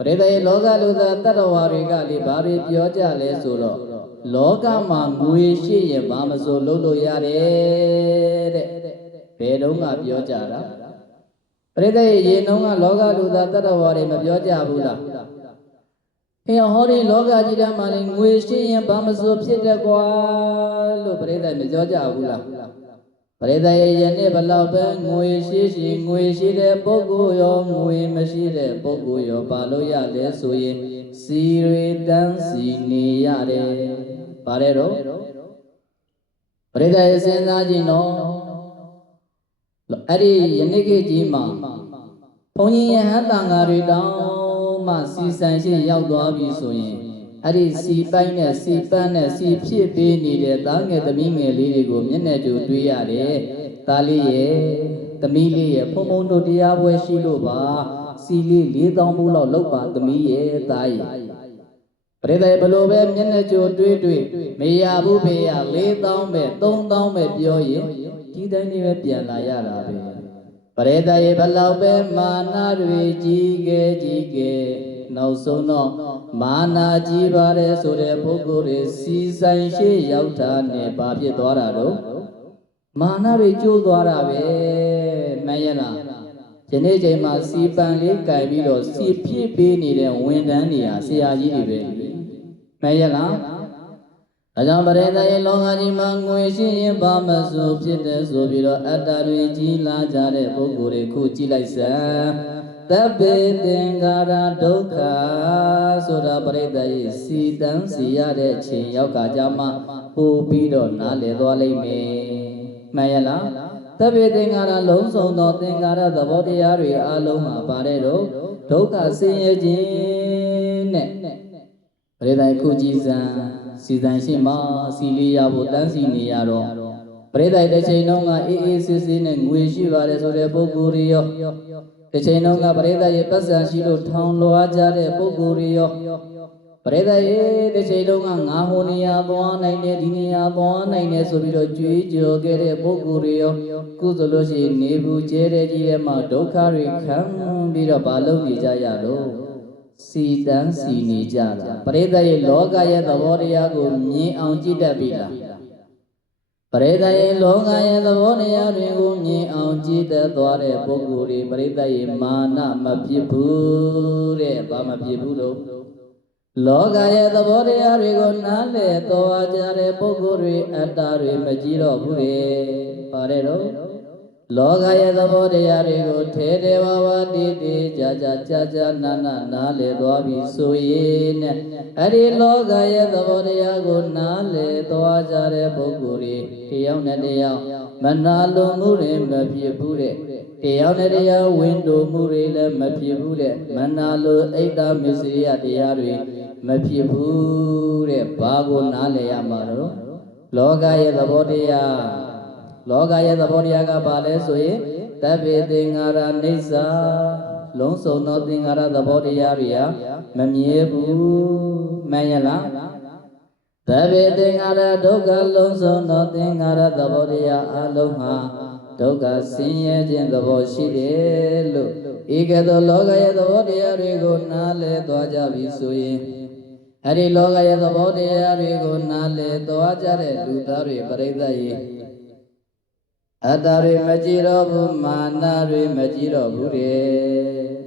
ပရိသေလောကလူသားတတ္တဝါတွေကလေဘာတွေပြောကြလဲဆိုတော့လောကမှာငွေရှိရင်ဘာမဆိုလုပ်လို့ရတယ်တဲ့ဘယ်တော့မှပြောကြတာပရိသေရေနှုံးကလောကလူသားတတ္တဝါတွေမပြောကြဘူးလားဟောဟောဒီလောကကြီးထဲမှာလေငွေရှိရင်ဘာမဆိုဖြစ်တယ်ကွာလို့ပရိသေမပြောကြဘူးလားပရိသေယနေ့ဘလောက်ပဲငွေရှိတဲ့ပုဂ္ဂိုလ်ရောငွေမရှိတဲ့ပုဂ္ဂိုလ်ရောဘာလို့ရလဲဆိုရင်စီရီတန်းစီနေရတယ်။ဘာလဲတော့ပရိသေစဉ်းစားကြည့်နော်အဲ့ဒီယနေ့ခေတ်ကြီးမှာဘုန်းကြီးယဟန်တန်ဃာတွေတောင်မှစီဆိုင်ရှိရောက်သွားပြီဆိုရင်အဲ့ဒီစီပိုင်းနဲ့စီပန်းနဲ့စီဖြစ်ပေးနေတဲ့သားငယ်သမီးငယ်လေးတွေကိုမျက်နှာကြိုတွေ့ရတယ်။သားလေးရဲ့သမီးလေးရဲ့ဖုံဖုံတို့တရားပွဲရှိလို့ပါစီလေး4000ဘူးလောက်လောက်ပါသမီးရဲ့သားရဲ့ပရိသေဘလို့ပဲမျက်နှာကြိုတွေ့မရဘူးဖေရ4000ပဲ3000ပဲပြောရင်ဒီတိုင်းလေးပဲပြန်လာရတာပဲပရိသေရဲ့ဘလောက်ပဲမာနတွေကြီးကဲနောက်ဆုံးတော့မာနာကြီးပါတယ်ဆိုတဲ့ပုဂ္ဂိုလ်တွေစီဆိုင်ရှိရောက်တာနဲ့ဘာဖြစ်သွားတာတော့မာနတွေကျိုးသွားတာပဲမှန်ရဲ့လားဒီနေ့ချိန်မှာစီပန်လေးကြိုင်ပြီးတော့စီဖြစ်ပေးနေတဲ့ဝန်ထမ်းတွေဟာဆရာကြီးတွေပဲမှန်ရဲ့လားဒါကြောင့်ပရိသေရဲ့လောကကြီးမှာငွေရှိရင်ဘာမဆိုဖြစ်တယ်ဆိုပြီးတော့အတ္တတွေကြီးလာကြတဲ့ပုဂ္ဂိုလ်တွေခုကြည့်လိုက်စမ်းတပ္ပေသင်္ခါရဒုက္ခဆိုတာပရိသေရဲ့စီတန်းစီရတဲ့အချိန်ရောက်ကြမှပို့ပြီးတော့နားလည်သွားလိမ့်မယ်မှန်ရဲ့လားတပ္ပေသင်္ခါရလုံးစုံသောသင်္ခါရသဘောတရားတွေအလုံးမှာပါတယ်တော့ဒုက္ခဆင်းရဲခြင်းနဲ့ပရိသေခုကြည်စံစီတန်းရှိမှစီလေးရဖို့တန်းစီနေရတော့ပရိသေတစ်ချိန်လုံးကအေးအေးဆေးဆေးနဲ့ငွေရှိပါတယ်ဆိုတဲ့ပုဂ္ဂိုလ်တွေရောတစ်ချိန်လုံးကပရိသေရဲ့ပတ်စံရှိလို့ထောင်လွှားကြတဲ့ပုဂ္ဂိုလ်တွေရောပရိသေရဲ့တစ်ချိန်လုံးကငါဟိုနေရာသွားနိုင်တယ်ဒီနေရာသွားနိုင်တယ်ဆိုပြီးတော့ကြွေးကြော်ခဲ့တဲ့ပုဂ္ဂိုလ်တွေရောကုသလို့ရှိရင်နေဘူးကျဲတဲ့ကြီးထဲမှာဒုက္ခတွေခံပြီးတော့ဘာလုပ်နေကြရတော့စီတန်းစီနေကြတာပရိသေရဲ့လောကရဲ့သဘောတရားကိုမြင်အောင်ကြည့်တတ်ပြီလားပရိသေရဲ့လောကရဲ့သဘောတရားတွေကိုမြင်အောင်ကြည့်တတ်သွားတဲ့ပုဂ္ဂိုလ်တွေပရိသေရဲ့မာနမဖြစ်ဘူးတဲ့ဘာမဖြစ်ဘူးလို့လောကရဲ့သဘောတရားတွေကိုနားလည်သွားကြတဲ့ပုဂ္ဂိုလ်တွေအတ္တတွေမကြည့်တော့ဘူးလေပါတယ်တော့လောကရဲ့သဘောတရားတွေကိုထဲဝါတိကြာနားလည်သွားပြီဆိုရင်အဲ့ဒီလောကရဲ့သဘောတရားကိုနားလည်သွားကြတဲ့ပုဂ္ဂိုလ်တွေတယောက်နဲ့တယောက်မနာလိုမှုတွေမဖြစ်ဘူးတဲ့တယောက်နဲ့တယောက်ဝင်တိုမှုတွေလည်းမဖြစ်ဘူးတဲ့မနာလိုအိတ်တာမစ္စရိယတရားတွေမဖြစ်ဘူးတဲ့ဘာကိုနားလည်ရမှာတော့လောကရဲ့သဘောတရားလောကရဲ့သဘောတရားကဘာလဲဆိုရင်တပ္ပေသင်္ခါရနိစ္စလုံးစုံသောသင်္ခါရသဘောတရားတွေဟာမမြဲဘူးမှန်ရဲ့လားတပ္ပေသင်္ခါရဒုက္ခလုံးစုံသောသင်္ခါရသဘောတရားအလုံးဟာဒုက္ခဆင်းရဲခြင်းသဘောရှိတယ်လို့ဤကဲ့သို့လောကရဲ့သဘောတရားတွေကိုနားလည်သွားကြပြီဆိုရင်အဲ့ဒီလောကရဲ့သဘောတရားတွေကိုနားလည်သွားကြတဲ့လူသားတွေပရိသတ်ရဲ့အတ္တတွေမကြည့်တော့ဘူးမာနတွေမကြည့်တော့ဘူးတဲ့